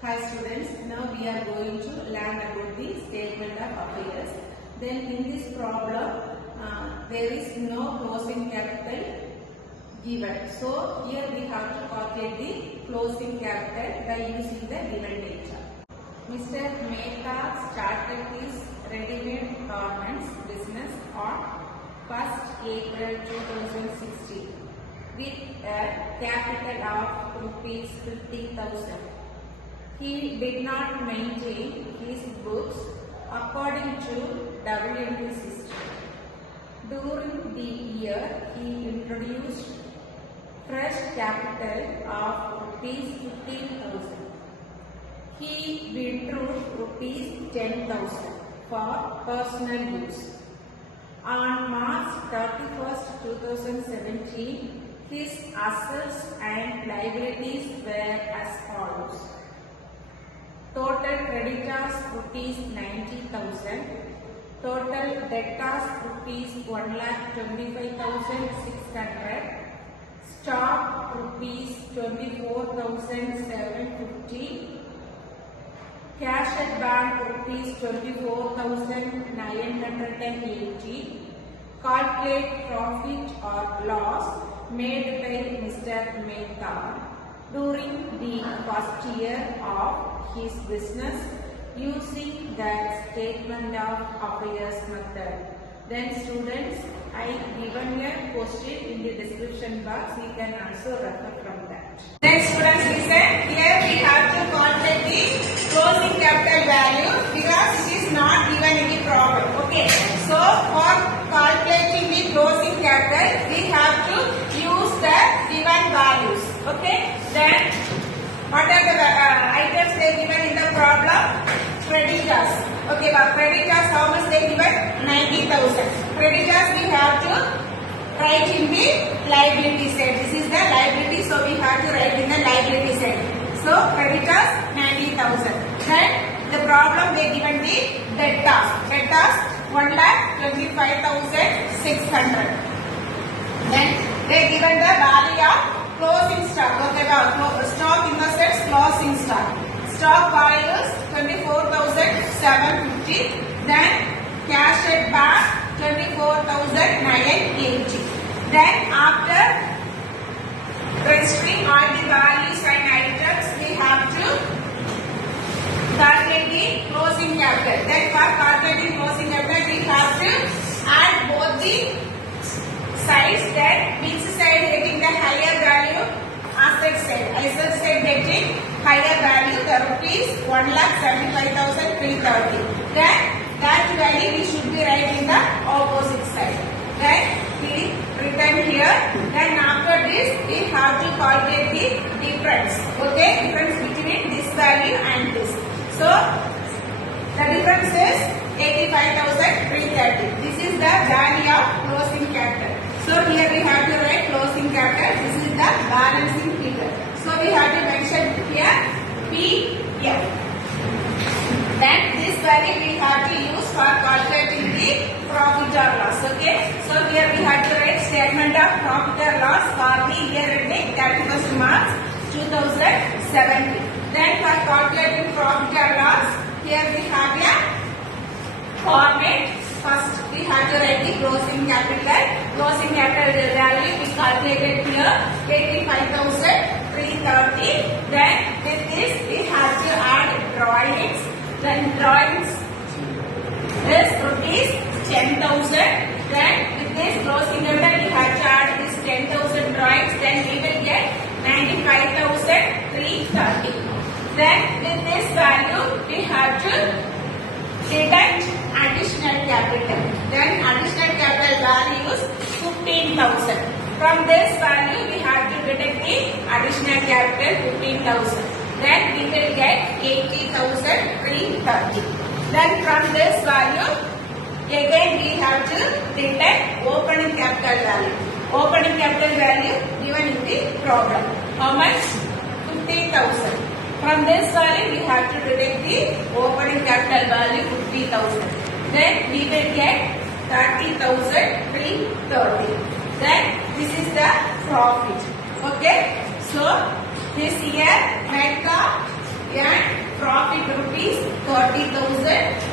Hi students, now we are going to learn about the statement of affairs. Then in this problem, there is no closing capital given. So here we have to calculate the closing capital by using the given data. Mr. Mehta started his ready-made garments business on 1st April 2016 with a capital of rupees 50,000. He did not maintain his books according to WMP system. During the year, he introduced fresh capital of rupees 15,000. He withdrew rupees 10,000 for personal use. On March 31st, 2017, his assets and liabilities were as follows. Total creditors rupees 90,000, total debtors rupees 1,25,600, stock rupees 24,750, cash at bank rupees 24,980. Calculate profit or loss made by Mr. Mehta during the first year of his business using the statement of affairs method. Then students, I given a question in the description box. You can also refer from that. Next students listen. Here we have to calculate the closing capital value because it is not given in the problem. Okay. So for calculating the closing capital, we have to use the given values. Okay. Then what are the items they given in the problem? Creditors. Okay, but creditors, how much they given? 90,000. Creditors we have to write in the liability side. This is the liability, so we have to write in the liability side. So creditors 90,000. Then the problem they given the debtors. Debtors 1,25,600. Then they given the value of closing stock. Okay, stock in the sense closing stock. Stock value is 24,750. Then cash at bank 24,980. Then after registering all the values and items, we have to calculate the closing capital. Then for calculating closing capital, we have to add both the sides. Then which side getting the higher value? Asset side. Asset side getting higher value, the rupees 1,75,330. Then that value we should be writing the opposite side. Then we written here. Then after this we have to calculate the difference. Okay, difference between this value and this. So the difference is 85,330. This is the value of closing capital. So here we have to write closing capital. This is the balancing figure. So we have to mention here PF. Then this value we have to use for calculating the profit or loss. Okay. So here we have to write statement of profit or loss for the year ending 31st March 2017. Then for calculating profit or loss, here we have a format. First, we have to write the closing capital. Closing capital value we calculated here 85,330. Then with this we have to add drawings. Then drawings is rupees 10,000. Then with this closing capital we have to add this 10,000 drawings. Then we will get 95,330. Then with this value we have to deduct additional capital. Then additional capital value is 15,000. From this value we have to deduct the additional capital 15,000. Then we will get 80,330. Then from this value again we have to deduct opening capital value. Opening capital value given in the problem. How much? 15,000. From this value we have to deduct the opening capital value 50,000. Then we will get 30,330. Then this is the profit. Okay. So this year Mehta earned 40,000